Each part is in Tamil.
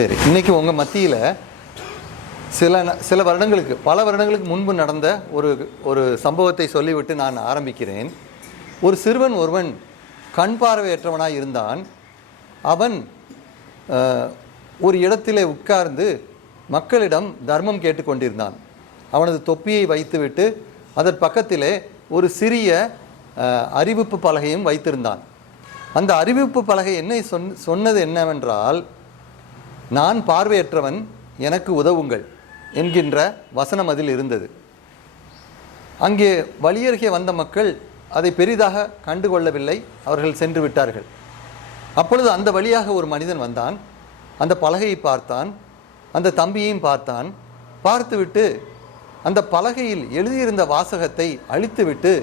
சரி, இன்னைக்கு உங்கள் மத்தியில் சில வருடங்களுக்கு, பல வருடங்களுக்கு முன்பு நடந்த ஒரு சம்பவத்தை சொல்லிவிட்டு நான் ஆரம்பிக்கிறேன். ஒரு சிறுவன் ஒருவன் கண் பார்வையற்றவனாக இருந்தான். அவன் ஒரு இடத்திலே உட்கார்ந்து மக்களிடம் தர்மம் கேட்டுக்கொண்டிருந்தான். அவனது தொப்பியை வைத்துவிட்டு அதன் பக்கத்திலே ஒரு சிறிய அறிவிப்பு பலகையும் வைத்திருந்தான். அந்த அறிவிப்பு பலகை என்ன சொன்னது என்னவென்றால், நான் பார்வையற்றவன், எனக்கு உதவுங்கள் என்கின்ற வசனம் அதில் இருந்தது. அங்கே வழியருகே வந்த மக்கள் அதை பெரிதாக கண்டுகொள்ளவில்லை. அவர்கள் சென்று விட்டார்கள். அப்பொழுது அந்த வழியாக ஒரு மனிதன் வந்தான். அந்த பலகையை பார்த்தான், அந்த தம்பியையும் பார்த்தான். பார்த்துவிட்டு அந்த பலகையில் எழுதியிருந்த வாசகத்தை அழித்துவிட்டு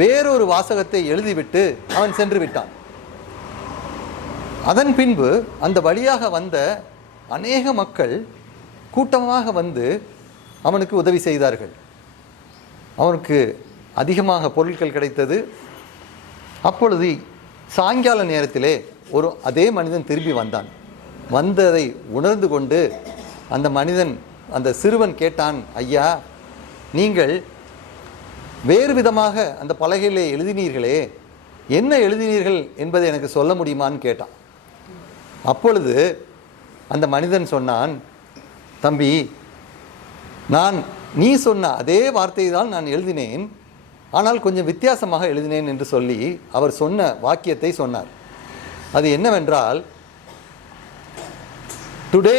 வேறொரு வாசகத்தை எழுதிவிட்டு அவன் சென்று விட்டான். அதன் பின்பு அந்த வழியாக வந்த அநேக மக்கள் கூட்டமாக வந்து அவனுக்கு உதவி செய்தார்கள். அவனுக்கு அதிகமாக பொருட்கள் கிடைத்தது. அப்பொழுது சாயங்கால நேரத்திலே அதே மனிதன் திரும்பி வந்தான். வந்ததை உணர்ந்து கொண்டு அந்த சிறுவன் கேட்டான், ஐயா, நீங்கள் வேறு விதமாக அந்த பலகையிலே எழுதினீர்களே, என்ன எழுதினீர்கள் என்பதை எனக்கு சொல்ல முடியுமான்னு கேட்டான். அப்பொழுது அந்த மனிதன் சொன்னான், தம்பி, நீ சொன்ன அதே வார்த்தையை தான் நான் எழுதினேன், ஆனால் கொஞ்சம் வித்தியாசமாக எழுதினேன் என்று சொல்லி அவர் சொன்ன வாக்கியத்தை சொன்னார். அது என்னவென்றால், today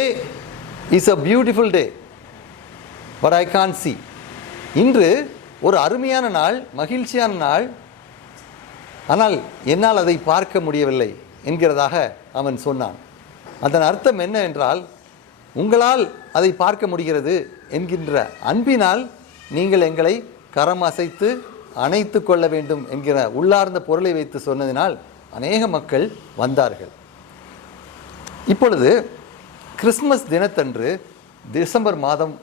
is a beautiful day but I can't see. இன்று ஒரு அருமையான நாள், மகிழ்ச்சியான நாள், ஆனால் என்னால் அதை பார்க்க முடியவில்லை என்கிறதாக அவன் சொன்னான். அதன் அர்த்தம் என்ன என்றால், உங்களால் அதை பார்க்க முடிகிறது என்கின்ற அன்பினால் நீங்கள் எங்களை கரம் அசைத்து அணைத்து கொள்ள வேண்டும் என்கிற உள்ளார்ந்த பொருளை வைத்து சொன்னதினால் அநேக மக்கள் வந்தார்கள். இப்பொழுது கிறிஸ்மஸ் தினத்தன்று டிசம்பர் மாதம்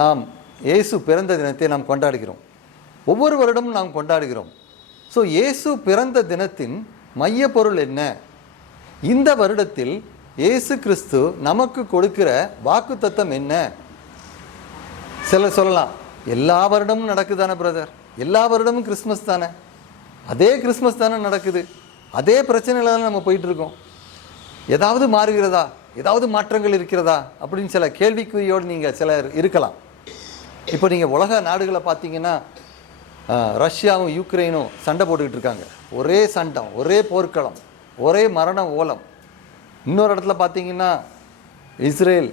நாம் இயேசு பிறந்த தினத்தை நாம் கொண்டாடுகிறோம். ஒவ்வொரு வருடமும் நாம் கொண்டாடுகிறோம். ஸோ இயேசு பிறந்த தினத்தின் மைய பொருள் என்ன? இந்த வருடத்தில் இயேசு கிறிஸ்து நமக்கு கொடுக்கிற வாக்குத்தத்தம் என்ன? சிலர் சொல்லலாம், எல்லா வருடமும் நடக்குதானே பிரதர், எல்லா வருடமும் கிறிஸ்மஸ் தானே, அதே கிறிஸ்மஸ் தானே நடக்குது, அதே பிரச்சனையில் தானே நம்ம போயிட்டுருக்கோம், ஏதாவது மாறுகிறதா, ஏதாவது மாற்றங்கள் இருக்கிறதா அப்படின்னு சில கேள்விக்குறியோடு நீங்கள் சிலர் இருக்கலாம். இப்போ நீங்கள் உலக நாடுகளை பார்த்தீங்கன்னா, ரஷ்யாவும் யுக்ரைனும் சண்டை போட்டுக்கிட்டு இருக்காங்க. ஒரே சண்டம், ஒரே போர்க்களம், ஒரே மரண ஓலம். இன்னொரு இடத்துல பார்த்தீங்கன்னா இஸ்ரேல்,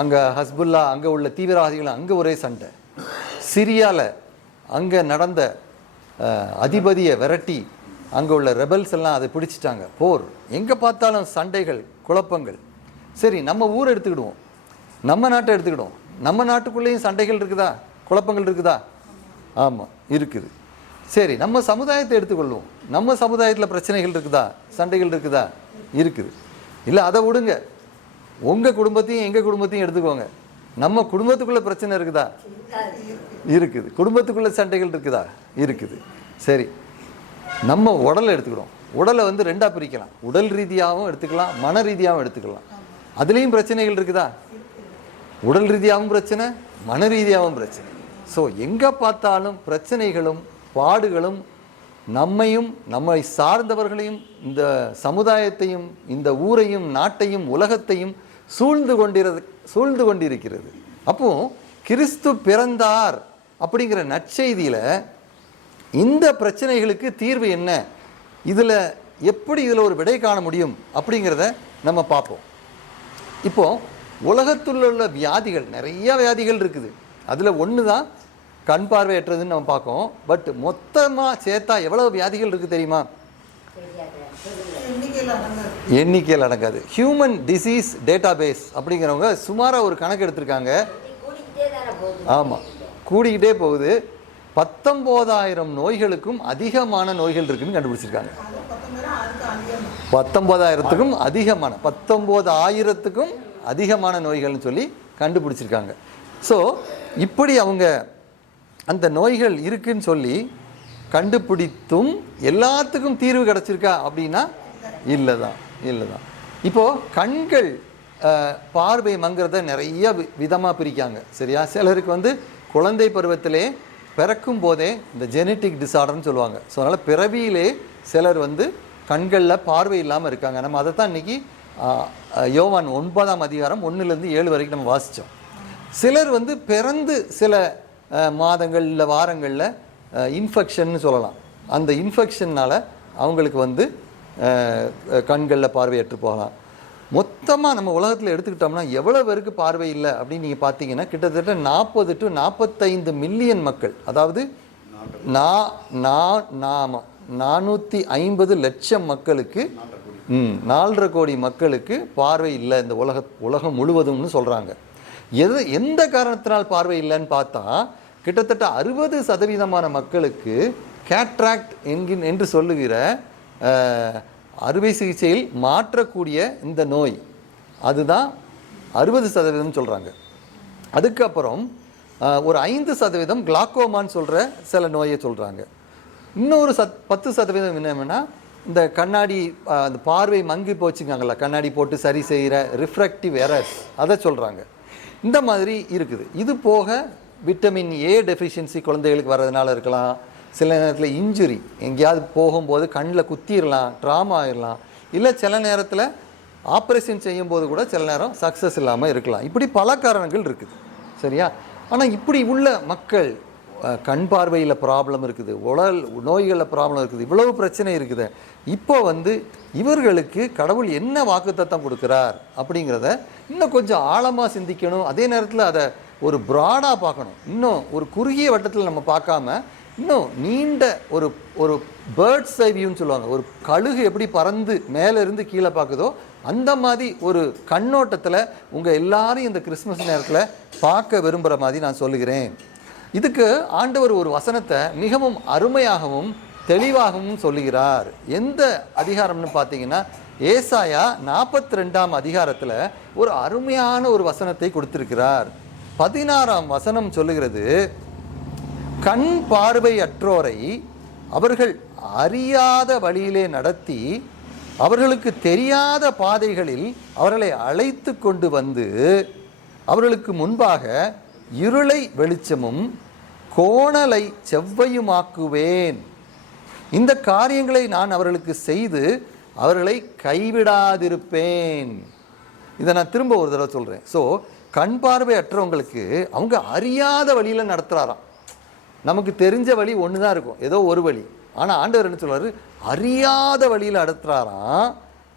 அங்கே ஹஸ்புல்லா, அங்கே உள்ள தீவிரவாதிகள், அங்கே ஒரே சண்டை. சிரியாவில் அங்கே நடந்த அதிபதியை விரட்டி அங்கே உள்ள ரெபல்ஸ் எல்லாம் அதை பிடிச்சிட்டாங்க. போர், எங்கே பார்த்தாலும் சண்டைகள், குழப்பங்கள். சரி, நம்ம ஊரை எடுத்துக்கிடுவோம், நம்ம நாட்டை எடுத்துக்கிடுவோம். நம்ம நாட்டுக்குள்ளேயும் சண்டைகள் இருக்குதா, குழப்பங்கள் இருக்குதா? ஆமாம், இருக்குது. சரி, நம்ம சமுதாயத்தை எடுத்துக்கொள்வோம். நம்ம சமுதாயத்தில் பிரச்சனைகள் இருக்குதா, சண்டைகள் இருக்குதா? இருக்குது. இல்லை, அதை விடுங்க, உங்கள் குடும்பத்தையும் எங்கள் குடும்பத்தையும் எடுத்துக்கோங்க. நம்ம குடும்பத்துக்குள்ளே பிரச்சனை இருக்குதா? இருக்குது. குடும்பத்துக்குள்ளே சண்டைகள் இருக்குதா? இருக்குது. சரி, நம்ம உடலை எடுத்துக்கிறோம். உடலை ரெண்டாக பிரிக்கலாம். உடல் ரீதியாகவும் எடுத்துக்கலாம், மன ரீதியாகவும் எடுத்துக்கலாம். அதுலேயும் பிரச்சனைகள் இருக்குதா? உடல் ரீதியாகவும் பிரச்சனை, மன ரீதியாகவும் பிரச்சனை. ஸோ எங்கே பார்த்தாலும் பிரச்சனைகளும் பாடுகளும் நம்மையும் நம்மை சார்ந்தவர்களையும் இந்த சமுதாயத்தையும் இந்த ஊரையும் நாட்டையும் உலகத்தையும் சூழ்ந்து கொண்டிருக்கிறது. அப்போ கிறிஸ்து பிறந்தார் அப்படிங்கிற நற்செய்தியில் இந்த பிரச்சனைகளுக்கு தீர்வு என்ன, எப்படி இதில் ஒரு விடை காண முடியும் அப்படிங்கிறத நம்ம பார்ப்போம். இப்போ உலகத்தில் உள்ள வியாதிகள், நிறைய வியாதிகள் இருக்குது. அதில் ஒன்று தான் கண் பார்வையற்றதுன்னு நம்ம பார்க்கோம். பட் மொத்தமாக சேர்த்தா எவ்வளோ வியாதிகள் இருக்குது தெரியுமா? எண்ணிக்கையில் அடங்காது. ஹியூமன் டிசீஸ் டேட்டாபேஸ் அப்படிங்கிறவங்க சுமாராக ஒரு கணக்கு எடுத்திருக்காங்க. ஆமாம், கூடிக்கிட்டே போகுது. 19,000 நோய்களுக்கும் அதிகமான நோய்கள் இருக்குன்னு கண்டுபிடிச்சிருக்காங்க. 19,000த்துக்கும் அதிகமான 19,000த்துக்கும் அதிகமான நோய்கள்னு சொல்லி கண்டுபிடிச்சிருக்காங்க. ஸோ இப்படி அவங்க அந்த நோய்கள் இருக்குன்னு சொல்லி கண்டுபிடித்தும் எல்லாத்துக்கும் தீர்வு கிடச்சிருக்கா அப்படின்னா இல்லை தான். இப்போது கண்கள் பார்வை மங்கிறத நிறைய விதமாக பிரிக்காங்க. சரியா? சிலருக்கு வந்து குழந்தை பருவத்திலே பிறக்கும் போதே இந்த ஜெனட்டிக் டிஸார்டர்னு சொல்லுவாங்க. ஸோ அதனால் பிறவியிலே சிலர் வந்து கண்களில் பார்வை இல்லாமல் இருக்காங்க. நம்ம அதை தான் இன்றைக்கி யோவான் 9ஆம் அதிகாரம் 1-7 வரைக்கும் நம்ம வாசித்தோம். சிலர் வந்து பிறந்து சில மாதங்கள் இல்லை வாரங்களில் இன்ஃபெக்ஷன்னு சொல்லலாம். அந்த இன்ஃபெக்ஷன்னால் அவங்களுக்கு வந்து கண்களில் பார்வையற்று போகலாம். மொத்தமாக நம்ம உலகத்தில் எடுத்துக்கிட்டோம்னா எவ்வளோ பேருக்கு பார்வை இல்லை அப்படின்னு நீங்கள் பார்த்தீங்கன்னா கிட்டத்தட்ட 40 to 45 மில்லியன் மக்கள், அதாவது 450 லட்சம் மக்களுக்கு 4.5 கோடி மக்களுக்கு பார்வை இல்லை இந்த உலகம் முழுவதும்னு சொல்கிறாங்க. எந்த காரணத்தினால் பார்வை இல்லைன்னு பார்த்தா கிட்டத்தட்ட 60% மக்களுக்கு கேட்ராக்ட் என்று சொல்லுகிற அறுவை சிகிச்சையில் மாற்றக்கூடிய இந்த நோய், அதுதான் 60% சொல்கிறாங்க. அதுக்கப்புறம் ஒரு 5% கிளாக்கோமான்னு சொல்கிற சில நோயை சொல்கிறாங்க. இன்னொரு 10% என்னன்னா இந்த கண்ணாடி அந்த பார்வை மங்கி போச்சுக்காங்களா, கண்ணாடி போட்டு சரி செய்கிற ரிஃப்ராக்டிவ் எரர்ஸ், அதை சொல்கிறாங்க. இந்த மாதிரி இருக்குது. இது போக விட்டமின் ஏ டெஃபிஷியன்சி குழந்தைகளுக்கு வர்றதுனால இருக்கலாம். சில நேரத்தில் இன்ஜுரி, எங்கேயாவது போகும்போது கண்ணில் குத்திடலாம், ட்ராமா ஆகிடலாம். இல்லை சில நேரத்தில் ஆப்ரேஷன் செய்யும்போது கூட சில நேரம் சக்ஸஸ் இல்லாமல் இருக்கலாம். இப்படி பல காரணங்கள் இருக்குது. சரியா? ஆனால் இப்படி உள்ள மக்கள் கண் பார்வையில் ப்ராப்ளம் இருக்குது, உடல் நோய்களில் ப்ராப்ளம் இருக்குது, இவ்வளவு பிரச்சனை இருக்குது. இப்போ வந்து இவர்களுக்கு கடவுள் என்ன வாக்குத்தத்தம் கொடுக்குறார் அப்படிங்கிறத இன்னும் கொஞ்சம் ஆழமாக சிந்திக்கணும். அதே நேரத்தில் அதை ஒரு ப்ராடாக பார்க்கணும். இன்னும் ஒரு குறுகிய வட்டத்தில் நம்ம பார்க்காம இன்னும் நீண்ட ஒரு பேர்ட்ஸ் ஐ வியூன்னு சொல்லுவாங்க. ஒரு கழுகு எப்படி பறந்து மேலேருந்து கீழே பார்க்குதோ அந்த மாதிரி ஒரு கண்ணோட்டத்தில் உங்கள் எல்லாரும் இந்த கிறிஸ்மஸ் நேரத்தில் பார்க்க விரும்புகிற மாதிரி நான் சொல்லுகிறேன். இதுக்கு ஆண்டவர் ஒரு வசனத்தை மிகவும் அருமையாகவும் தெளிவாகவும் சொல்லுகிறார். எந்த அதிகாரம்னு பார்த்தீங்கன்னா ஏசாயா 42ஆம் அதிகாரத்தில் ஒரு அருமையான ஒரு வசனத்தை கொடுத்திருக்கிறார். 16ஆம் வசனம் சொல்லுகிறது, கண் பார்வையற்றோரை அவர்கள் அறியாத வழியிலே நடத்தி அவர்களுக்கு தெரியாத பாதைகளில் அவர்களை அழைத்து கொண்டு வந்து அவர்களுக்கு முன்பாக இருளை வெளிச்சமும் கோணலை செவ்வையுமாக்குவேன். இந்த காரியங்களை நான் அவர்களுக்கு செய்து அவர்களை கைவிடாதிருப்பேன். இதை நான் திரும்ப ஒரு தடவை சொல்கிறேன். ஸோ கண் பார்வை அற்றவங்களுக்கு அவங்க அறியாத வழியில் நடத்துகிறாராம். நமக்கு தெரிஞ்ச வழி ஒன்று தான் இருக்கும், ஏதோ ஒரு வழி. ஆனால் ஆண்டவர் என்ன சொல்றாரு, அறியாத வழியில் நடத்துகிறாராம்.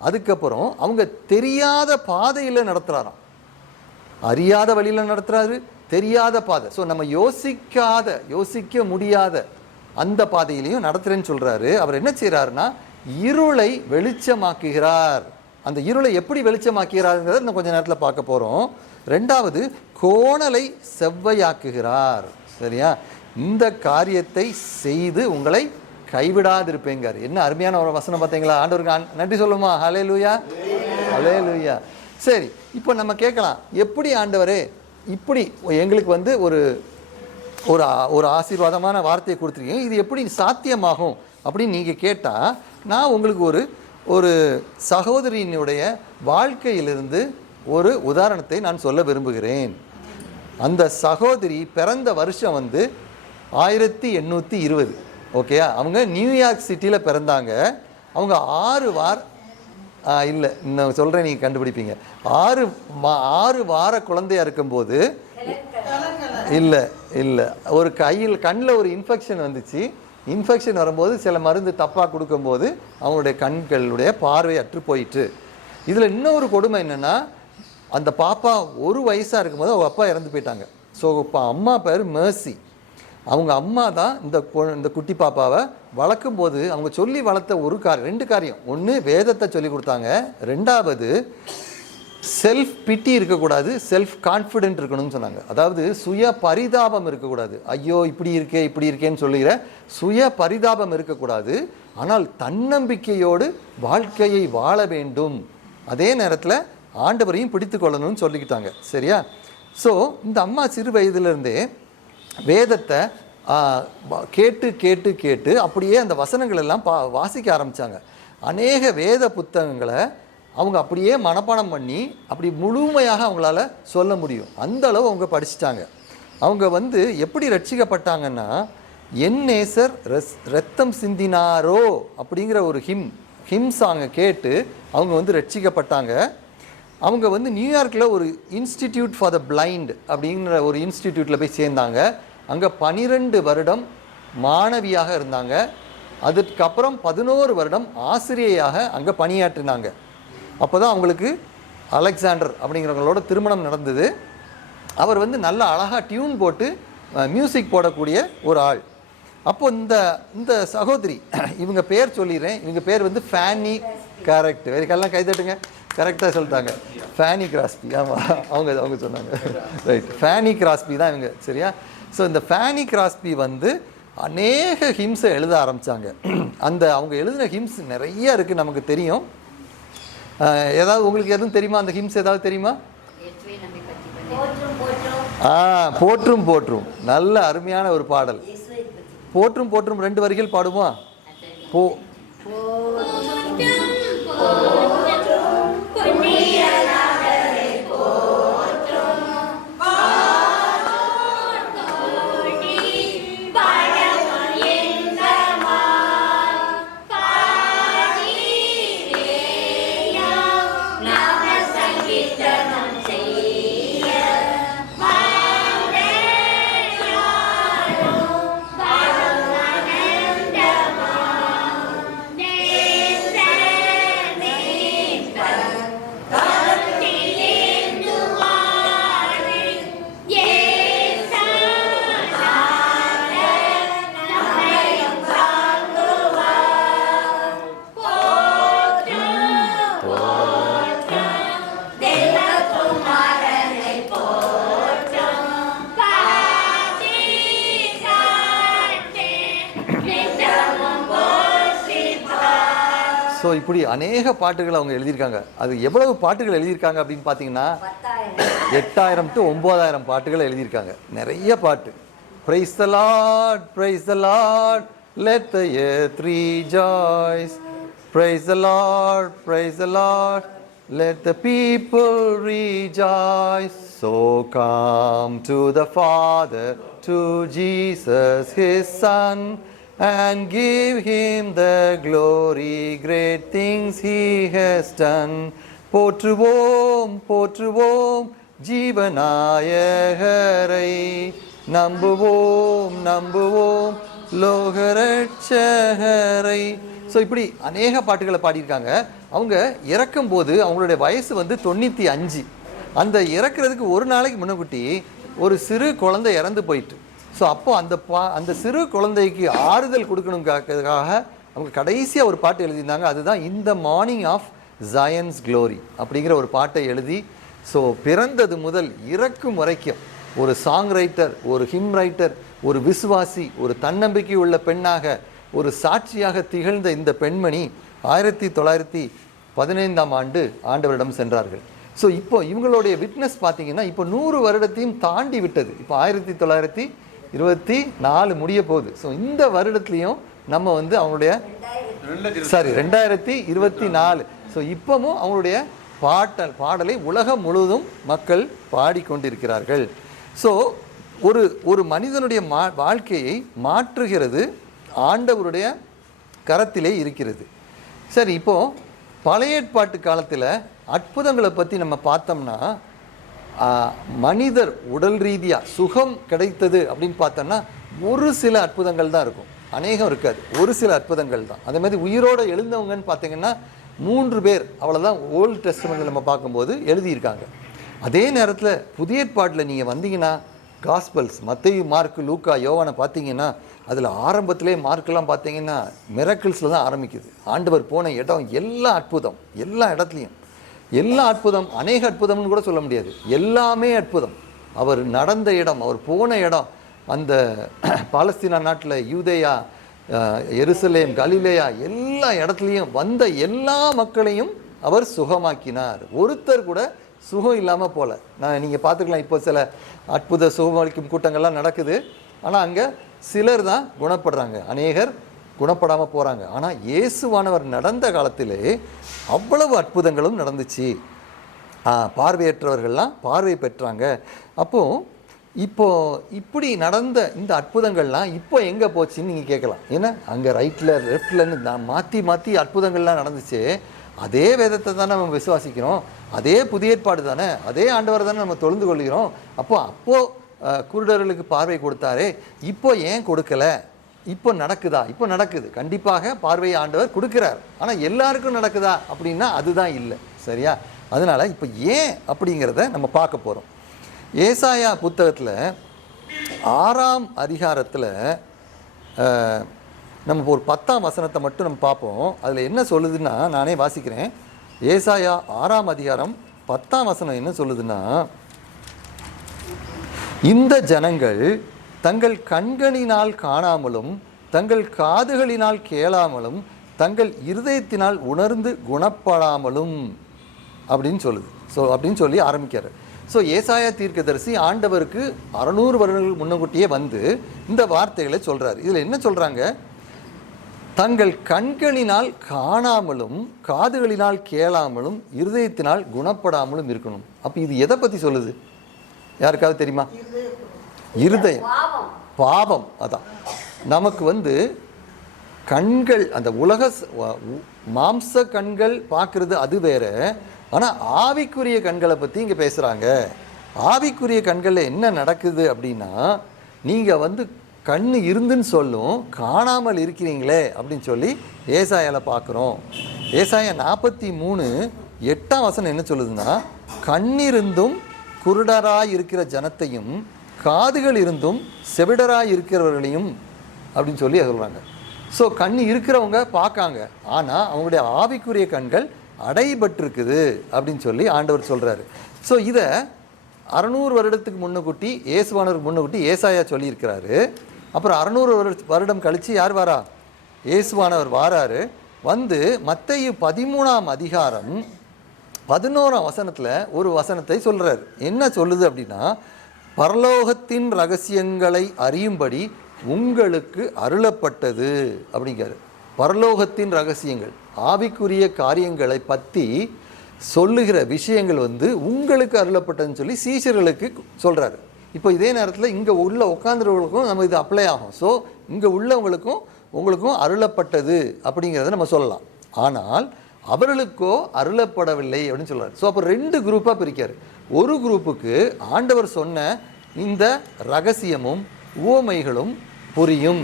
அதுக்கப்புறம் அவங்க தெரியாத பாதையில் நடத்துகிறாராம். அறியாத வழியில் நடத்துகிறாரு, தெரியாத பாதை. ஸோ நம்ம யோசிக்க முடியாத அந்த பாதையிலையும் நடத்துகிறேன்னு சொல்கிறாரு. அவர் என்ன செய்கிறாருன்னா இருளை வெளிச்சமாக்குகிறார். அந்த இருளை எப்படி வெளிச்சமாக்குகிறாருங்கிறத இன்னும் கொஞ்சம் நேரத்தில் பார்க்க போகிறோம். ரெண்டாவது, கோணலை செவ்வையாக்குகிறார். சரியா? இந்த காரியத்தை செய்து உங்களை கைவிடாதிருப்பேங்கார். என்ன அருமையான ஒரு வசனம் பார்த்தீங்களா? ஆண்டவருக்கு நன்றி சொல்லுமா? ஹல்லேலூயா, ஹல்லேலூயா. சரி, இப்போ நம்ம கேட்கலாம், எப்படி ஆண்டவரே இப்படி எங்களுக்கு வந்து ஒரு ஒரு ஆசீர்வாதமான வார்த்தையை கொடுத்துருக்கீங்க, இது எப்படி சாத்தியமாகும் அப்படின்னு நீங்கள் கேட்டால், நான் உங்களுக்கு ஒரு சகோதரியினுடைய வாழ்க்கையிலிருந்து ஒரு உதாரணத்தை நான் சொல்ல விரும்புகிறேன். அந்த சகோதரி பிறந்த வருஷம் வந்து 1820. ஓகேயா? அவங்க நியூயார்க் சிட்டியில் பிறந்தாங்க. அவங்க 6 இல்லை, நான் சொல்கிறேன், நீங்கள் கண்டுபிடிப்பீங்க. 6 வார குழந்தையாக இருக்கும்போது இல்லை ஒரு கண்ணில் ஒரு இன்ஃபெக்ஷன் வந்துச்சு. இன்ஃபெக்ஷன் வரும்போது சில மருந்து தப்பாக கொடுக்கும்போது அவங்களுடைய கண்களுடைய பார்வை அற்று போயிட்டு. இதில் இன்னொரு கொடுமை என்னென்னா, அந்த பாப்பா 1 வயசாக இருக்கும்போது அவங்க அப்பா இறந்து போயிட்டாங்க. ஸோ இப்போ அம்மா பேர் மேர்சி. அவங்க அம்மா தான் இந்த குட்டி பாப்பாவை வளர்க்கும் போது அவங்க சொல்லி வளர்த்த 2 காரியம். ஒன்று, வேதத்தை சொல்லி கொடுத்தாங்க. ரெண்டாவது, செல்ஃப் பிட்டி இருக்கக்கூடாது, செல்ஃப் கான்ஃபிடென்ட் இருக்கணும்னு சொன்னாங்க. அதாவது சுய பரிதாபம் இருக்கக்கூடாது. ஐயோ இப்படி இருக்கேன்னு சொல்லுகிற சுய பரிதாபம் இருக்கக்கூடாது. ஆனால் தன்னம்பிக்கையோடு வாழ்க்கையை வாழ வேண்டும். அதே நேரத்தில் ஆண்டவரையும் பிடித்து கொள்ளணும்னு சொல்லிக்கிட்டாங்க. சரியா? ஸோ இந்த அம்மா சிறு வயதிலிருந்தே வேதத்தை கேட்டு அப்படியே அந்த வசனங்கள் எல்லாம் வாசிக்க ஆரம்பித்தாங்க. அநேக வேத புத்தகங்களை அவங்க அப்படியே மனப்பாடம் பண்ணி அப்படி முழுமையாக அவங்களால சொல்ல முடியும். அந்த அளவு அவங்க படிச்சுட்டாங்க. அவங்க வந்து எப்படி ரட்சிக்கப்பட்டாங்கன்னா, என் நேசர் ரத்தம் சிந்தினாரோ அப்படிங்கிற ஒரு ஹிம் சாங்கை கேட்டு அவங்க வந்து ரட்சிக்கப்பட்டாங்க. அவங்க வந்து நியூயார்க்கில் ஒரு இன்ஸ்டிடியூட் ஃபார் த பிளைண்ட் அப்படிங்கிற ஒரு இன்ஸ்டிடியூட்டில் போய் சேர்ந்தாங்க. அங்கே 12 வருடம் மாணவியாக இருந்தாங்க. அதுக்கப்புறம் 11 வருடம் ஆசிரியையாக அங்கே பணியாற்றினாங்க. அப்போ தான் அவங்களுக்கு அலெக்சாண்டர் அப்படிங்கிறவங்களோட திருமணம் நடந்தது. அவர் வந்து நல்ல அழகாக டியூன் போட்டு மியூசிக் போடக்கூடிய ஒரு ஆள். அப்போ இந்த சகோதரி, இவங்க பேர் சொல்லிடுறேன், இவங்க பேர் வந்து ஃபேனி. கரெக்ட், வெறிக்கெல்லாம் கைதட்டுங்க, கரெக்டாக சொல்லிட்டாங்க. ஃபேனி கிராஸ்பி. ஆமாம், அவங்க சொன்னாங்க. ரைட், ஃபேனி கிராஸ்பி தான் இவங்க. சரியா? ஸோ இந்த ஃபேனி கிராஸ்பி வந்து அநேக ஹிம்ஸை எழுத ஆரம்பித்தாங்க. அவங்க எழுதின ஹிம்ஸ் நிறைய இருக்குது, நமக்கு தெரியும். ஏதாவது உங்களுக்கு எதுவும் தெரியுமா? அந்த ஹிம்ஸ் ஏதாவது தெரியுமா? போற்றும் போற்றும், நல்ல அருமையான ஒரு பாடல். போற்றும் போற்றும் 2 வரிகள் பாடுமா? போ ஸோ இப்படி அநேக பாட்டுகள் அவங்க எழுதியிருக்காங்க. அது எவ்வளவு பாட்டுகள் எழுதியிருக்காங்க அப்படின்னு பார்த்தீங்கன்னா 8000 to 9000 பாட்டுகள் எழுதியிருக்காங்க. நிறைய பாட்டு. Praise the Lord, praise the Lord, let the earth rejoice. Praise the Lord, praise the Lord, let the people rejoice. So come to the Father, to Jesus his Son, and give him the glory, great things he has done. போற்றுவோம் போற்றுவோம் ஜீவநாயகரை, நம்புவோம் நம்புவோம் லோகரட்சகரை. ஸோ இப்படி அநேக பாட்டுகளை பாடியிருக்காங்க. அவங்க இறக்கும்போது அவங்களுடைய வயசு வந்து 95. அந்த இறக்குறதுக்கு ஒரு நாளைக்கு முன்னக்கூட்டி ஒரு சிறு குழந்தை இறந்து போயிட்டு. ஸோ அப்போ அந்த சிறு குழந்தைக்கு ஆறுதல் கொடுக்கணுங்கிறதுக்காக அவங்க கடைசியாக ஒரு பாட்டு எழுதியிருந்தாங்க. அதுதான் இந்த மார்னிங் ஆஃப் ஜயன்ஸ் க்ளோரி அப்படிங்கிற ஒரு பாட்டை எழுதி, ஸோ பிறந்தது முதல் இறக்கும் வரைக்கும் ஒரு சாங் ரைட்டர், ஒரு ஹிம் ரைட்டர், ஒரு விசுவாசி, ஒரு தன்னம்பிக்கை உள்ள பெண்ணாக, ஒரு சாட்சியாக திகழ்ந்த இந்த பெண்மணி 1915ஆம் ஆண்டு ஆண்டவரிடம் சென்றார்கள். ஸோ இப்போ இவங்களுடைய விட்னஸ் பார்த்தீங்கன்னா இப்போ 100 வருடத்தையும் தாண்டி விட்டது. இப்போ 1924 முடிய போகுது. ஸோ இந்த வருடத்துலையும் நம்ம வந்து அவங்களுடைய 2024, ஸோ இப்போவும் அவங்களுடைய பாடலை உலகம் முழுவதும் மக்கள் பாடிக்கொண்டிருக்கிறார்கள். ஸோ ஒரு மனிதனுடைய வாழ்க்கையை மாற்றுகிறது ஆண்டவருடைய கரத்திலே இருக்கிறது. சரி, இப்போது பழைய ஏற்பாட்டு காலத்தில் அற்புதங்களை பற்றி நம்ம பார்த்தோம்னா, மனிதர் உடல் ரீதியாக சுகம் கிடைத்தது அப்படின்னு பார்த்தோம்னா ஒரு சில அற்புதங்கள் தான் இருக்கும், அநேகம் இருக்காது. ஒரு சில அற்புதங்கள் தான். அதே மாதிரி உயிரோடு எழுந்தவங்கன்னு பார்த்தீங்கன்னா 3 பேர் அவ்வளோதான் ஓல்டு டெஸ்டமெண்ட்ல நம்ம பார்க்கும்போது எழுதியிருக்காங்க. அதே நேரத்தில் புதிய ஏற்பாட்டில் நீங்கள் வந்தீங்கன்னா காஸ்பல்ஸ் மத்தேயு, மார்க்கு, லூக்கா, யோவானை பார்த்தீங்கன்னா அதில் ஆரம்பத்திலே மார்க்கெல்லாம் பார்த்தீங்கன்னா மிரக்கிள்ஸில் தான் ஆரம்பிக்குது. ஆண்டவர் போன இடம் எல்லா அற்புதம், எல்லா இடத்துலையும் எல்லா அற்புதம், அநேக அற்புதம்னு கூட சொல்ல முடியாது, எல்லாமே அற்புதம். அவர் நடந்த இடம், அவர் போன இடம், அந்த பாலஸ்தீனா நாட்டில், யூதேயா, எருசலேம், கலிலேயா, எல்லா இடத்துலையும் வந்த எல்லா மக்களையும் அவர் சுகமாக்கினார். ஒருத்தர் கூட சுகம் இல்லாமல் போல. நீங்கள் பார்த்துக்கலாம், இப்போ சில அற்புத சுகமளிக்கும் கூட்டங்கள்லாம் நடக்குது, ஆனால் அங்கே சிலர் தான் குணப்படுறாங்க, அநேகர் குணப்படாமல் போகிறாங்க. ஆனால் இயேசுவானவர் நடந்த காலத்திலே அவ்வளவு அற்புதங்களும் நடந்துச்சு. பார்வையற்றவர்கள்லாம் பார்வை பெற்றாங்க. அப்போது இப்படி நடந்த இந்த அற்புதங்கள்லாம் இப்போ எங்கே போச்சுன்னு நீங்கள் கேட்கலாம். ஏன்னா அங்கே ரைட்டில் லெஃப்ட்லன்னு நான் மாற்றி அற்புதங்கள்லாம் நடந்துச்சு. அதே வேதத்தை தானே நம்ம விசுவாசிக்கிறோம், அதே புதிய ஏற்பாடு தானே, அதே ஆண்டவர் தானே நம்ம தொழுந்து கொள்கிறோம். அப்போது குருடர்களுக்கு பார்வை கொடுத்தாரே, இப்போ ஏன் கொடுக்கலை? இப்போ நடக்குதா? இப்போ நடக்குது. கண்டிப்பாக பார்வையை ஆண்டவர் கொடுக்குறார். ஆனால் எல்லாருக்கும் நடக்குதா அப்படின்னா அதுதான் இல்லை. சரியா? அதனால் இப்போ ஏன் அப்படிங்கிறத நம்ம பார்க்க போகிறோம். ஏசாயா புத்தகத்தில் 6ஆம் அதிகாரத்தில் நம்ம ஒரு 10ஆம் வசனத்தை மட்டும் நம்ம பார்ப்போம். அதில் என்ன சொல்லுதுன்னா, நானே வாசிக்கிறேன். ஏசாயா 6ஆம் அதிகாரம் 10ஆம் வசனம் என்ன சொல்லுதுன்னா, இந்த ஜனங்கள் தங்கள் கண்களினால் காணாமலும் தங்கள் காதுகளினால் கேளாமலும் தங்கள் இருதயத்தினால் உணர்ந்து குணப்படாமலும் அப்படின்னு சொல்லுது. அப்படின்னு சொல்லி ஆரம்பிக்கிறார். ஏசாயா தீர்க்கதரிசி ஆண்டவருக்கு 600 வருடங்கள் முன்னக்கூட்டியே வந்து இந்த வார்த்தைகளை சொல்கிறார். இதில் என்ன சொல்கிறாங்க? தங்கள் கண்களினால் காணாமலும் காதுகளினால் கேளாமலும் இருதயத்தினால் குணப்படாமலும் இருக்கணும். அப்போ இது எதை பற்றி சொல்லுது? யாருக்காவது தெரியுமா? இருதயம், பாவம். அதான் நமக்கு கண்கள், அந்த உலக மாம்ச கண்கள் பார்க்குறது அது வேற. ஆனால் ஆவிக்குரிய கண்களை பற்றி இங்கே பேசுகிறாங்க. ஆவிக்குரிய கண்களில் என்ன நடக்குது அப்படின்னா, நீங்கள் கண் இருந்துன்னு சொல்லும், காணாமல் இருக்கிறீங்களே அப்படின்னு சொல்லி ஏசாயாவில் பார்க்குறோம். ஏசாயா 43:8 வசனம் என்ன சொல்லுதுன்னா, கண்ணிருந்தும் குருடராய் இருக்கிற ஜனத்தையும் காதுகள் இருந்தும் செவிடராய் இருக்கிறவர்களையும் அப்படின்னு சொல்லி சொல்கிறாங்க. கண் இருக்கிறவங்க பார்க்காங்க, ஆனால் அவங்களுடைய ஆவிக்குரிய கண்கள் அடைபட்டிருக்குது அப்படின்னு சொல்லி ஆண்டவர் சொல்கிறாரு. இதை 600 வருடத்துக்கு முன்னக்கூட்டி இயேசுவானவருக்கு முன்னக்கூட்டி ஏசாயா சொல்லியிருக்கிறாரு. அப்புறம் 600 வருடம் கழித்து யார் வாரா? இயேசுவானவர் வாராரு. மத்தேயு 13ஆம் அதிகாரம் 11ஆம் வசனத்தில் ஒரு வசனத்தை சொல்கிறார். என்ன சொல்லுது அப்படின்னா, பரலோகத்தின் ரகசியங்களை அறியும்படி உங்களுக்கு அருளப்பட்டது அப்படிங்கிறார். பரலோகத்தின் ரகசியங்கள், ஆவிக்குரிய காரியங்களை பற்றி சொல்லுகிற விஷயங்கள் உங்களுக்கு அருளப்பட்டதுன்னு சொல்லி சீஷர்களுக்கு சொல்கிறாரு. இப்போ இதே நேரத்தில் இங்கே உள்ள உட்காந்துருவங்களுக்கும் நம்ம இது அப்ளை ஆகும். இங்கே உங்களுக்கும் அருளப்பட்டது அப்படிங்கிறத நம்ம சொல்லலாம். ஆனால் அவர்களுக்கோ அருளப்படவில்லை அப்படின்னு சொல்கிறார். அப்போ 2 குரூப்பாக பிரிக்கார். ஒரு குரூப்புக்கு ஆண்டவர் சொன்ன இந்த ரகசியமும் உவமைகளும் புரியும்,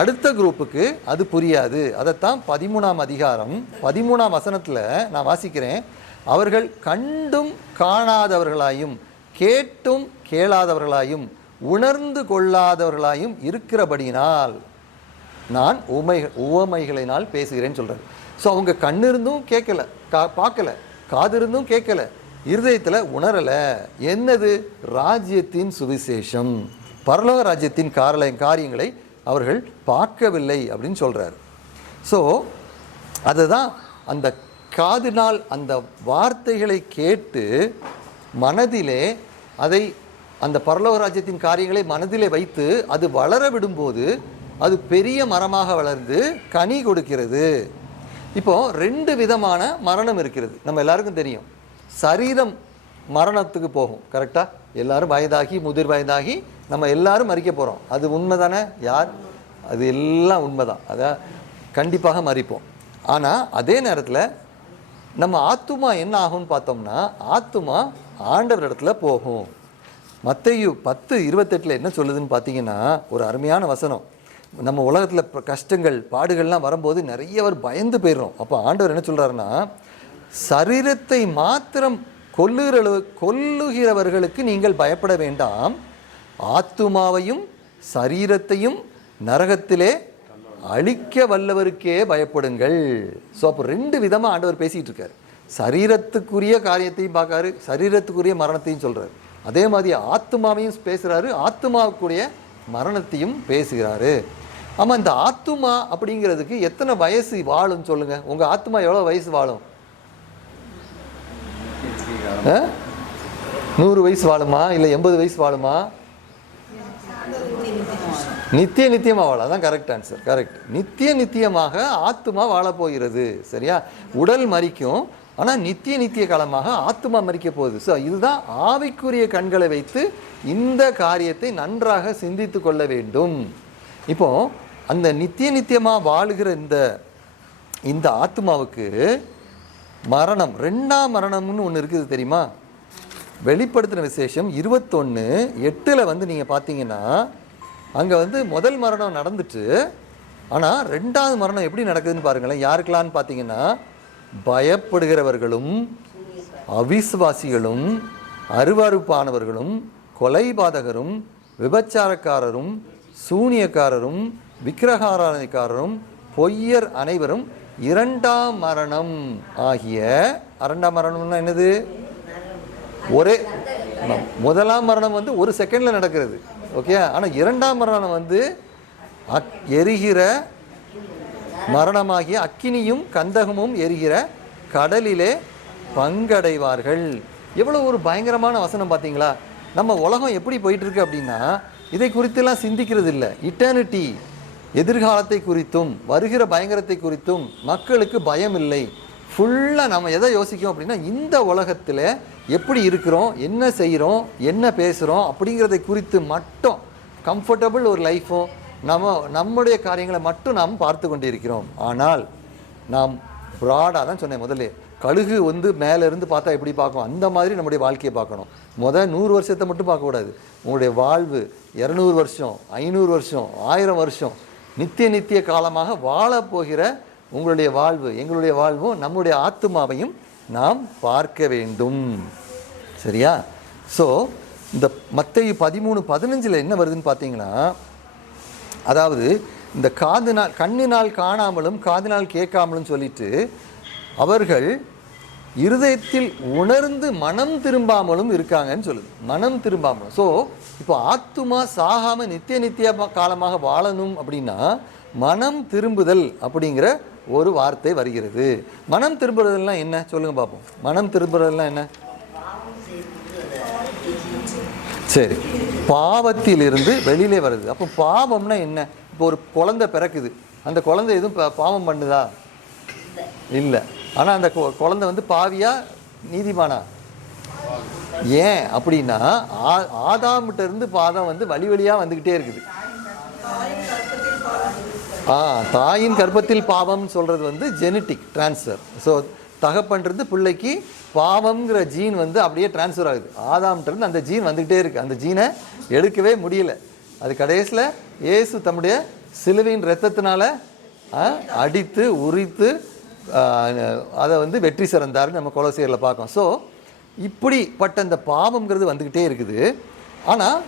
அடுத்த குரூப்புக்கு அது புரியாது. அதைத்தான் 13ஆம் அதிகாரம் 13ஆம் வசனத்தில் நான் வாசிக்கிறேன். அவர்கள் கண்டும் காணாதவர்களாயும் கேட்டும் கேளாதவர்களாயும் உணர்ந்து கொள்ளாதவர்களாயும் இருக்கிறபடியினால் நான் உவமைகளினால் பேசுகிறேன்னு சொல்கிறார். அவங்க கண்ணு இருந்தும் கேட்கல, பார்க்கல, காது இருந்தும் கேட்கல, இருதயத்தில் உணரலை. என்னது? ராஜ்யத்தின் சுவிசேஷம், பரலோக ராஜ்யத்தின் காரியங்களை அவர்கள் பார்க்கவில்லை அப்படின்னு சொல்கிறார். அதுதான் அந்த காதினால் அந்த வார்த்தைகளை கேட்டு மனதிலே அதை, அந்த பரலோக ராஜ்யத்தின் காரியங்களை மனதிலே வைத்து அது வளர விடும்போது அது பெரிய மரமாக வளர்ந்து கனி கொடுக்கிறது. இப்போ 2 விதமான மரணம் இருக்கிறது. நம்ம எல்லாருக்கும் தெரியும், சரீரம் மரணத்துக்கு போகும். கரெக்டாக? எல்லாரும் வயதாகி முதிர் வயதாகி நம்ம எல்லாரும் மறிக்க போகிறோம். அது உண்மை தானே? அது எல்லாம் உண்மை தான். அதை கண்டிப்பாக மறிப்போம். ஆனால் அதே நேரத்தில் நம்ம ஆத்துமா என்ன ஆகும்னு பார்த்தோம்னா, ஆத்துமா ஆண்டவர் இடத்துல போகும். மத்தேயு 10:28 என்ன சொல்லுதுன்னு பார்த்தீங்கன்னா, ஒரு அருமையான வசனம். நம்ம உலகத்தில் கஷ்டங்கள் பாடுகள்லாம் வரும்போது நிறைய பேர் பயந்து போயிடுறோம். அப்போ ஆண்டவர் என்ன சொல்கிறாருன்னா, சரீரத்தை மாத்திரம் கொல்லுகிறவர்களுக்கு நீங்கள் பயப்பட வேண்டாம், ஆத்துமாவையும் சரீரத்தையும் நரகத்திலே அழிக்க வல்லவருக்கே பயப்படுங்கள். அப்போ 2 விதமாக ஆண்டவர் பேசிகிட்டு இருக்கார். சரீரத்துக்குரிய காரியத்தையும் பார்க்காரு, சரீரத்துக்குரிய மரணத்தையும் சொல்கிறார். அதே மாதிரி ஆத்துமாவையும் பேசுகிறாரு, ஆத்துமாவுக்குரிய மரணத்தையும் பேசுகிறாரு. ஆமாம், இந்த ஆத்துமா அப்படிங்கிறதுக்கு எத்தனை வயசு வாழும் சொல்லுங்கள்? உங்கள் ஆத்துமா எவ்வளோ வயசு வாழும்? 100 வயசு வாழுமா? இல்லை 80 வயசு வாழுமா? நித்தியமாக வாழ, அதான் கரெக்ட் ஆன்சர், கரெக்ட். நித்தியமாக ஆத்துமா வாழப் போகிறது. சரியா? உடல் மரிக்கும், ஆனால் நித்திய காலமாக ஆத்துமா மரிக்க போகுது. ஸோ இதுதான் ஆவிக்குரிய கண்களை வைத்து இந்த காரியத்தை நன்றாக சிந்தித்து கொள்ள வேண்டும். இப்போ அந்த நித்தியமாக வாழுகிற இந்த ஆத்மாவுக்கு மரணம், 2ஆம் மரணம்னு ஒன்று இருக்குது தெரியுமா? வெளிப்படுத்தின விசேஷம் 21:8 வந்து நீங்கள் பார்த்தீங்கன்னா அங்கே வந்து முதல் மரணம் நடந்துட்டு, ஆனால் 2ஆவது மரணம் எப்படி நடக்குதுன்னு பாருங்களேன். யாருக்கெல்லான்னு பார்த்தீங்கன்னா பயப்படுகிறவர்களும் அவிசுவாசிகளும் அருவருப்பானவர்களும் கொலைபாதகரும் விபச்சாரக்காரரும் சூனியக்காரரும் விக்கிரகாராதனைக்காரரும் பொய்யர் அனைவரும் 2ஆம் மரணம் ஆகிய 2ஆம் மரணம்னா என்னது? ஒரே முதலாம் மரணம் வந்து ஒரு செகண்டில் நடக்கிறது. ஓகே. ஆனால் 2ஆம் மரணம் வந்து எரிகிற மரணமாகிய அக்கினியும் கந்தகமும் எரிகிற கடலிலே பங்கடைவார்கள். எவ்வளோ ஒரு பயங்கரமான வசனம் பார்த்தீங்களா? நம்ம உலகம் எப்படி போயிட்டு இருக்கு அப்படின்னா இதை குறித்தெல்லாம் சிந்திக்கிறது இல்லை. இட்டர்னிட்டி, எதிர்காலத்தை குறித்தும் வருகிற பயங்கரத்தை குறித்தும் மக்களுக்கு பயம் இல்லை. ஃபுல்லாக நம்ம எதை யோசிக்கிறோம் அப்படின்னா இந்த உலகத்தில் எப்படி இருக்கிறோம், என்ன செய்கிறோம், என்ன பேசுகிறோம் அப்படிங்கிறதை குறித்து மட்டும் கம்ஃபர்டபுள் ஒரு லைஃப்பும் நம்முடைய காரியங்களை மட்டும் நாம் பார்த்து கொண்டு இருக்கிறோம். ஆனால் நாம் ப்ராடாக தான் சொன்னேன் முதல்ல, கழுகு வந்து மேலேருந்து பார்த்தா எப்படி பார்க்கணும் அந்த மாதிரி நம்முடைய வாழ்க்கையை பார்க்கணும். 100 வருஷத்தை மட்டும் பார்க்கக்கூடாது. உங்களுடைய வாழ்வு 200 வருஷம், 500 வருஷம், 1000 வருஷம் நித்திய காலமாக வாழப்போகிற உங்களுடைய வாழ்வு, எங்களுடைய வாழ்வும் நம்முடைய ஆத்துமாவையும் நாம் பார்க்க வேண்டும். சரியா? ஸோ இந்த மத்தேயு 13:15 என்ன வருதுன்னு பார்த்தீங்கன்னா, அதாவது இந்த கண்ணினால் காணாமலும் காதினால் கேட்காமலும் சொல்லிட்டு அவர்கள் இருதயத்தில் உணர்ந்து மனம் திரும்பாமலும் இருக்காங்கன்னு சொல்லுது. மனம் திரும்பாமலும். ஸோ இப்போ ஆத்துமா சாகாமல் நித்திய காலமாக வாழணும் அப்படின்னா மனம் திரும்புதல் அப்படிங்கிற ஒரு வார்த்தை வருகிறது. மனம் திரும்புறதுலாம் என்ன சொல்லுங்க பார்ப்போம். மனம் திரும்புறதுலாம் என்ன? சரி, பாவத்திலிருந்து வெளியிலே வருது. அப்போ பாவம்னா என்ன? இப்போ ஒரு குழந்தை பிறக்குது, அந்த குழந்தை எதுவும் பாவம் பண்ணுதா? இல்லை. ஆனால் அந்த குழந்தை வந்து பாவியா நீதிமானா? ஏன் அப்படின்னா ஆதாம்கிட்ட இருந்து பாதம் வந்து வழியாக வந்துக்கிட்டே இருக்குது. தாயின் கர்ப்பத்தில் பாவம் சொல்கிறது வந்து ஜெனட்டிக் டிரான்ஸ்ஃபர். ஸோ தகப்பன்றது பிள்ளைக்கு பாவம்ங்கிற ஜீன் வந்து அப்படியே டிரான்ஸ்ஃபர் ஆகுது. ஆதாம்கிட்டருந்து அந்த ஜீன் வந்துக்கிட்டே இருக்குது. அந்த ஜீனை எடுக்கவே முடியல. அது கடைசியில் இயேசு தம்முடைய சிலுவையின் இரத்தத்தினால அடித்து உரித்து அதை வந்து வெற்றி சிறந்தாருன்னு நம்ம கொலோசியரில் பார்க்கோம். ஸோ இப்படிப்பட்ட அந்த பாவம்ங்கிறது வந்துக்கிட்டே இருக்குது. ஆனால்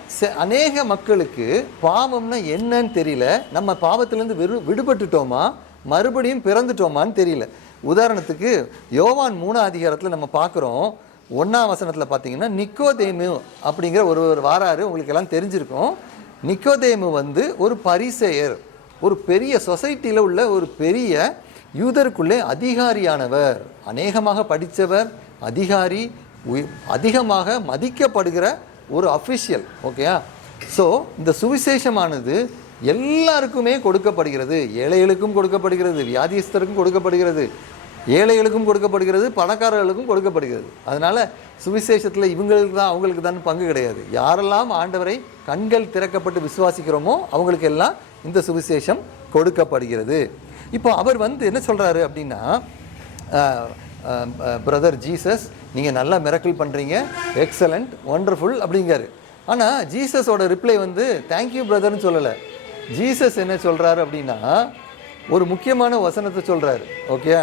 அநேக மக்களுக்கு பாவம்னா என்னன்னு தெரியல. நம்ம பாவத்திலேருந்து விடுபட்டுட்டோமா மறுபடியும் பிறந்துட்டோமான்னு தெரியல. உதாரணத்துக்கு யோவான் 3ஆம் அதிகாரத்தில் நம்ம பார்க்குறோம். 1ஆம் வசனத்தில் பார்த்தீங்கன்னா நிக்கோதேமு அப்படிங்கிற ஒரு வாராரு, உங்களுக்கு எல்லாம் தெரிஞ்சிருக்கும். நிக்கோதேமு வந்து ஒரு பரிசேயர், ஒரு பெரிய சொசைட்டியில் உள்ள ஒரு பெரிய யூதருக்குள்ளே அதிகாரியானவர், அநேகமாக படித்தவர், அதிகாரி, அதிகமாக மதிக்கப்படுகிற ஒரு அஃபிஷியல். ஓகேயா? ஸோ இந்த சுவிசேஷமானது எல்லாருக்குமே கொடுக்கப்படுகிறது. ஏழைகளுக்கும் கொடுக்கப்படுகிறது, வியாதிஸ்தருக்கும் கொடுக்கப்படுகிறது, ஏழைகளுக்கும் கொடுக்கப்படுகிறது, பணக்காரர்களுக்கும் கொடுக்கப்படுகிறது. அதனால் சுவிசேஷத்தில் இவங்களுக்கு தான் அவங்களுக்கு தான் பங்கு கிடையாது. யாரெல்லாம் ஆண்டவரை கண்கள் திறக்கப்பட்டு விசுவாசிக்கிறோமோ அவங்களுக்கு எல்லாம் இந்த சுவிசேஷம் கொடுக்கப்படுகிறது. இப்போ அவர் வந்து என்ன சொல்கிறாரு அப்படின்னா, பிரதர் ஜீசஸ் நீங்கள் நல்லா மிரக்கிள் பண்ணுறீங்க, எக்ஸலண்ட், ஒண்டர்ஃபுல் அப்படிங்காரு. ஆனால் ஜீசஸோட ரிப்ளை வந்து தேங்க்யூ பிரதர்னு சொல்லலை. ஜீசஸ் என்ன சொல்கிறாரு அப்படின்னா ஒரு முக்கியமான வசனத்தை சொல்கிறாரு. ஓகே,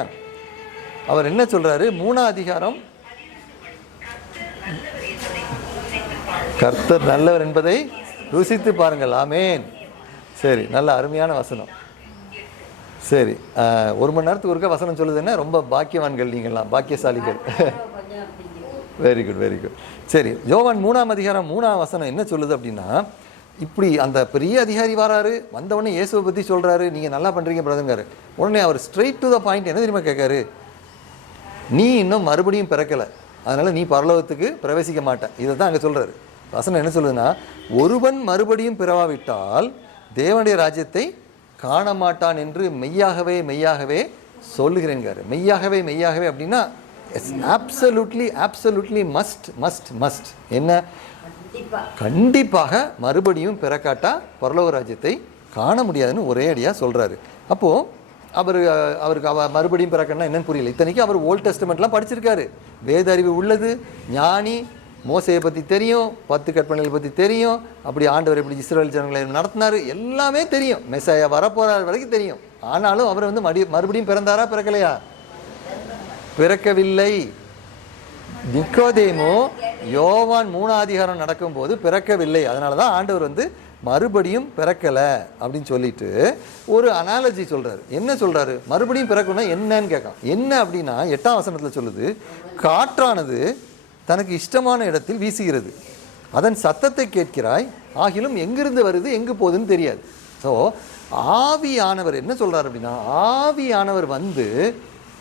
அவர் என்ன சொல்கிறாரு? 3ஆம் அதிகாரம், கர்த்தர் நல்லவர் என்பதை ருசித்து பாருங்கள். ஆமேன். சரி, நல்ல அருமையான வசனம். சரி, 1 மணி நேரத்துக்கு ஒருக்க வசனம் சொல்லுதுன்னா ரொம்ப பாக்கியவான்கள், நீங்கள்லாம் பாக்கியசாலிகள். Very good, very good. சரி, யோவான் 3ஆம் அதிகாரம் 3ஆம் வசனம் என்ன சொல்லுது அப்படின்னா, இப்படி அந்த பெரிய அதிகாரி வராரு, வந்தவுடனே இயேசுவை பற்றி சொல்கிறாரு, நீங்கள் நல்லா பண்ணுறீங்க பிரதங்காரு. உடனே அவர் ஸ்ட்ரெயிட் டு த பாயிண்ட் என்ன தெரியுமா கேட்காரு? நீ இன்னும் மறுபடியும் பிறக்கலை, அதனால் நீ பரலோகத்துக்கு பிரவேசிக்க மாட்டேன். இதை தான் அங்கே சொல்கிறாரு. வசனம் என்ன சொல்லுதுன்னா, ஒருவன் மறுபடியும் பிறவாவிட்டால் தேவனுடைய ராஜ்யத்தை காண மாட்டான் என்று மெய்யாகவே மெய்யாகவே சொல்லுகிறேங்காரு. மெய்யாகவே மெய்யாகவே அப்படின்னா absolutely must என்ன, கண்டிப்பாக மறுபடியும் பிறக்காட்டா பரலோக ராஜ்யத்தை காண முடியாதுன்னு ஒரே அடியாக சொல்கிறாரு. அப்போது அவருக்கு மறுபடியும் பிறக்கணும்னா என்னன்னு புரியல. இத்தனைக்கும் அவர் ஓல்ட் டெஸ்டமெண்ட்லாம் படிச்சிருக்காரு, வேத அறிவு உள்ளது, ஞானி, மோசையை பற்றி தெரியும், 10 கற்பனைகளை பற்றி தெரியும், அப்படி ஆண்டவர் எப்படி இஸ்ரவேல் ஜனங்களை நடத்தினார் எல்லாமே தெரியும், மெசாயா வரப்போகிற வரைக்கும் தெரியும். ஆனாலும் அவர் வந்து மறுபடியும் பிறந்தாரா பிறக்கலையா? பிறக்கவில்லை. நிக்கோதேமு யோவான் 3ஆம் அதிகாரம் நடக்கும்போது பிறக்கவில்லை. அதனால தான் ஆண்டவர் வந்து மறுபடியும் பிறக்கலை அப்படின்னு சொல்லிட்டு ஒரு அனாலஜி சொல்கிறார். என்ன சொல்கிறாரு? மறுபடியும் பிறக்கணும்னா என்னன்னு கேட்கான். என்ன அப்படின்னா 8ஆம் வசனத்தில் சொல்லுது, காற்றானது தனக்கு இஷ்டமான இடத்தில் வீசுகிறது, அதன் சத்தத்தை கேட்கிறாய், ஆகிலும் எங்கிருந்து வருது எங்கே போகுதுன்னு தெரியாது. ஸோ ஆவியானவர் என்ன சொல்கிறார் அப்படின்னா, ஆவியானவர் வந்து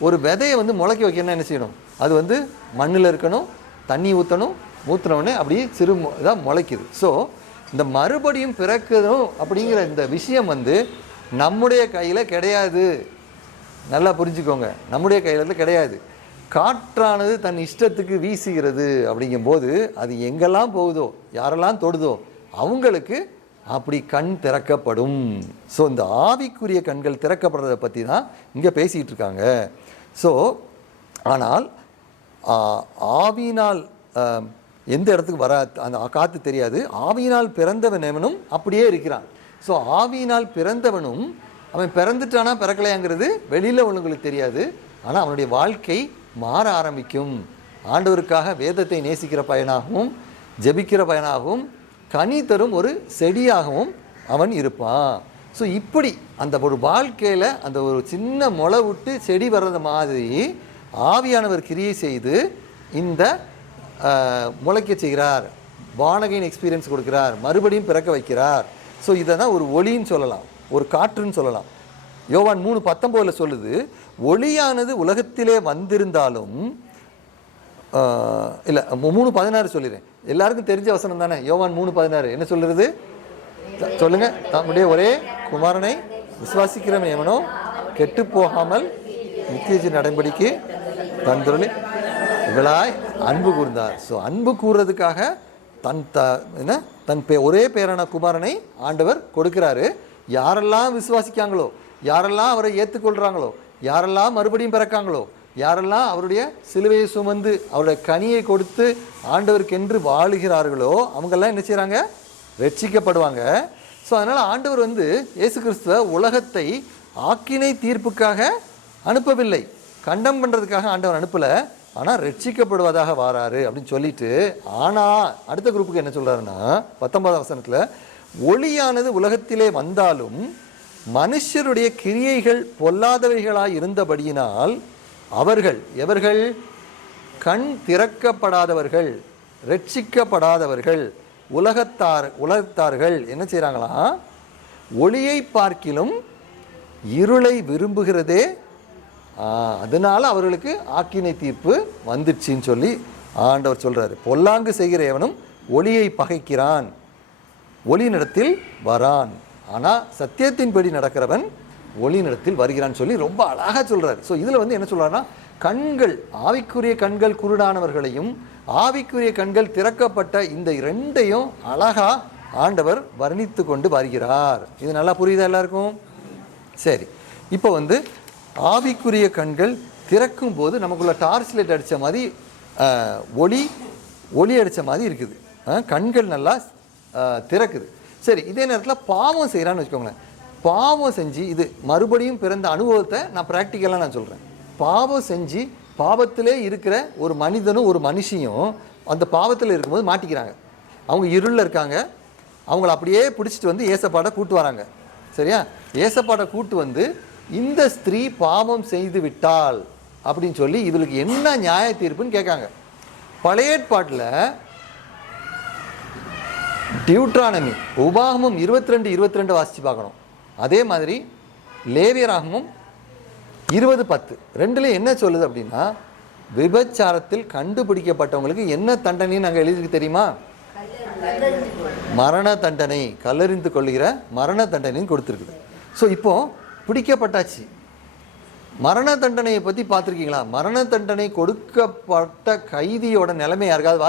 ஒரு விதையை வந்து முளைக்க வைக்கணும்னா என்ன செய்யணும்? அது வந்து மண்ணில் இருக்கணும், தண்ணி ஊற்றணும், ஊற்றுனவுடனே அப்படியே சிறு இதாக முளைக்குது. ஸோ இந்த மறுபடியும் பிறக்கணும் அப்படிங்கிற இந்த விஷயம் வந்து நம்முடைய கையில் கிடையாது. நல்லா புரிஞ்சுக்கோங்க, நம்முடைய கையில் கிடையாது. காற்றானது தன் இஷ்டத்துக்கு வீசுகிறது அப்படிங்கும்போது அது எங்கெல்லாம் போகுதோ, யாரெல்லாம் தொடுதோ அவங்களுக்கு அப்படி கண் திறக்கப்படும். ஸோ இந்த ஆவிக்குரிய கண்கள் திறக்கப்படுறதை பற்றி தான் இங்கே பேசிகிட்டு இருக்காங்க. ஸோ ஆனால் ஆவியினால் எந்த இடத்துக்கு வர அந்த காற்று தெரியாது. ஆவியினால் பிறந்தவன் எவனும் அப்படியே இருக்கிறான். ஸோ ஆவியினால் பிறந்தவனும் அவன் பிறந்துட்டானா பிறக்கலையாங்கிறது வெளியில் ஒன்றுங்களுக்கு தெரியாது. ஆனால் அவனுடைய வாழ்க்கை மாற ஆரம்பிக்கும். ஆண்டவருக்காக வேதத்தை நேசிக்கிற பையனாகவும் ஜெபிக்கிற பையனாகவும் கனி தரும் ஒரு செடியாகவும் அவன் இருப்பான். ஸோ இப்படி அந்த ஒரு வாழ்க்கையில் அந்த ஒரு சின்ன முளை விட்டு செடி வர்றது மாதிரி ஆவியானவர் கிரியை செய்து இந்த முளைக்க செய்கிறார், வானகையின் எக்ஸ்பீரியன்ஸ் கொடுக்கிறார், மறுபடியும் பிறக்க வைக்கிறார். ஸோ இதை தான் ஒரு ஒளின்னு சொல்லலாம், ஒரு காற்றுன்னு சொல்லலாம். யோவான் 3:19 சொல்லுது, ஒளியானது உலகத்திலே வந்திருந்தாலும் இல்லை 3:16 சொல்லிடுறேன், எல்லாருக்கும் தெரிஞ்ச வசனம் தானே. யோவான் 3:16 என்ன சொல்லுறது சொல்லுங்க? தம்முடைய ஒரே குமாரனை விசுவாசிக்கிறவன் எவனோ கெட்டு போகாமல் நித்திய நடைபடிக்கு தன் இவளாய் அன்பு கூர்ந்தார். ஸோ அன்பு கூறுறதுக்காக தன் ஒரே பேரான குமாரனை ஆண்டவர் கொடுக்கிறாரு. யாரெல்லாம் விசுவாசிக்காங்களோ, யாரெல்லாம் அவரை ஏற்றுக்கொள்கிறாங்களோ, யாரெல்லாம் மறுபடியும் பிறக்காங்களோ, யாரெல்லாம் அவருடைய சிலுவையை சுமந்து அவருடைய கனியை கொடுத்து ஆண்டவருக்கென்று வாழுகிறார்களோ அவங்கெல்லாம் என்ன செய்கிறாங்க? ரட்சிக்கப்படுவாங்க. ஸோ அதனால் ஆண்டவர் வந்து இயேசு கிறிஸ்துவ உலகத்தை ஆக்கினை தீர்ப்புக்காக அனுப்பவில்லை, கண்டம் பண்ணுறதுக்காக ஆண்டவர் அனுப்பலை, ஆனால் ரட்சிக்கப்படுவதாக வாராரு அப்படின்னு சொல்லிட்டு, ஆனால் அடுத்த குரூப்புக்கு என்ன சொல்கிறாருன்னா 19ஆம் வசனத்தில், ஒளியானது உலகத்திலே வந்தாலும் மனுஷருடைய கிரியைகள் பொல்லாதவைகளாய் இருந்தபடியினால் எவர்கள் கண் திறக்கப்படாதவர்கள், ரட்சிக்கப்படாதவர்கள், உலகத்தார்கள் என்ன செய்கிறாங்களாம்? ஒளியை பார்க்கிலும் இருளை விரும்புகிறதே, அதனால அவர்களுக்கு ஆக்கினை தீர்ப்பு வந்துடுச்சின்னு சொல்லி ஆண்டவர் சொல்கிறாரு. பொல்லாங்கு செய்கிற எவனும் ஒளியை பகைக்கிறான், ஒளியினிடத்தில் வரான், ஆனால் சத்தியத்தின்படி நடக்கிறவன் ஒளியினிடத்தில் வருகிறான்னு சொல்லி ரொம்ப அழகாக சொல்கிறார். ஸோ இதில் வந்து என்ன சொல்கிறாருன்னா, கண்கள், ஆவிக்குரிய கண்கள் குருடானவர்களையும் ஆவிக்குரிய கண்கள் திறக்கப்பட்ட இந்த இரண்டையும் அழகாக ஆண்டவர் வர்ணித்து கொண்டு வருகிறார். இது நல்லா புரியுதா எல்லாருக்கும்? சரி, இப்போ வந்து ஆவிக்குரிய கண்கள் திறக்கும் போது நமக்குள்ள டார்ச் லைட் அடித்த மாதிரி ஒளி அடித்த மாதிரி இருக்குது, கண்கள் நல்லா திறக்குது. சரி, இதே நேரத்தில் பாவம் செய்கிறான்னு வச்சுக்கோங்களேன். பாவம் செஞ்சு, இது மறுபடியும் பிறந்த அனுபவத்தை நான் ப்ராக்டிக்கலாக நான் சொல்கிறேன். பாவம் செஞ்சு பாவத்திலே இருக்கிற ஒரு மனிதனும் ஒரு மனுஷியும் அந்த பாவத்தில் இருக்கும்போது மாட்டிக்கிறாங்க. அவங்க இருளில் இருக்காங்க, அவங்கள அப்படியே பிடிச்சிட்டு வந்து ஏசப்பாடை கூட்டு வராங்க. சரியா? ஏசப்பாடை கூட்டு வந்து இந்த ஸ்திரீ பாவம் செய்து விட்டாள் அப்படின்னு சொல்லி இவளுக்கு என்ன நியாய தீர்ப்புன்னு கேட்காங்க. பழைய ஏற்பாட்டில் டியூட்ரானமி, உபாகமம் 22:22 வாசித்து பார்க்கணும். அதே மாதிரி லேவியராகமும் 20:10 ரெண்டுல என்ன சொல்லுது அப்படின்னா, விபச்சாரத்தில் கண்டுபிடிக்கப்பட்டவங்களுக்கு என்ன தண்டனைன்னு நாங்கள் எழுதிருக்கு தெரியுமா? மரண தண்டனை, கல்லெறிந்து கொள்கிற மரண தண்டனையும் கொடுத்துருக்குது. ஸோ இப்போ பிடிக்கப்பட்டாச்சு. மரண தண்டனையை பற்றி பார்த்துருக்கீங்களா? மரண தண்டனை கொடுக்கப்பட்ட கைதியோட நிலைமை யாருக்காவது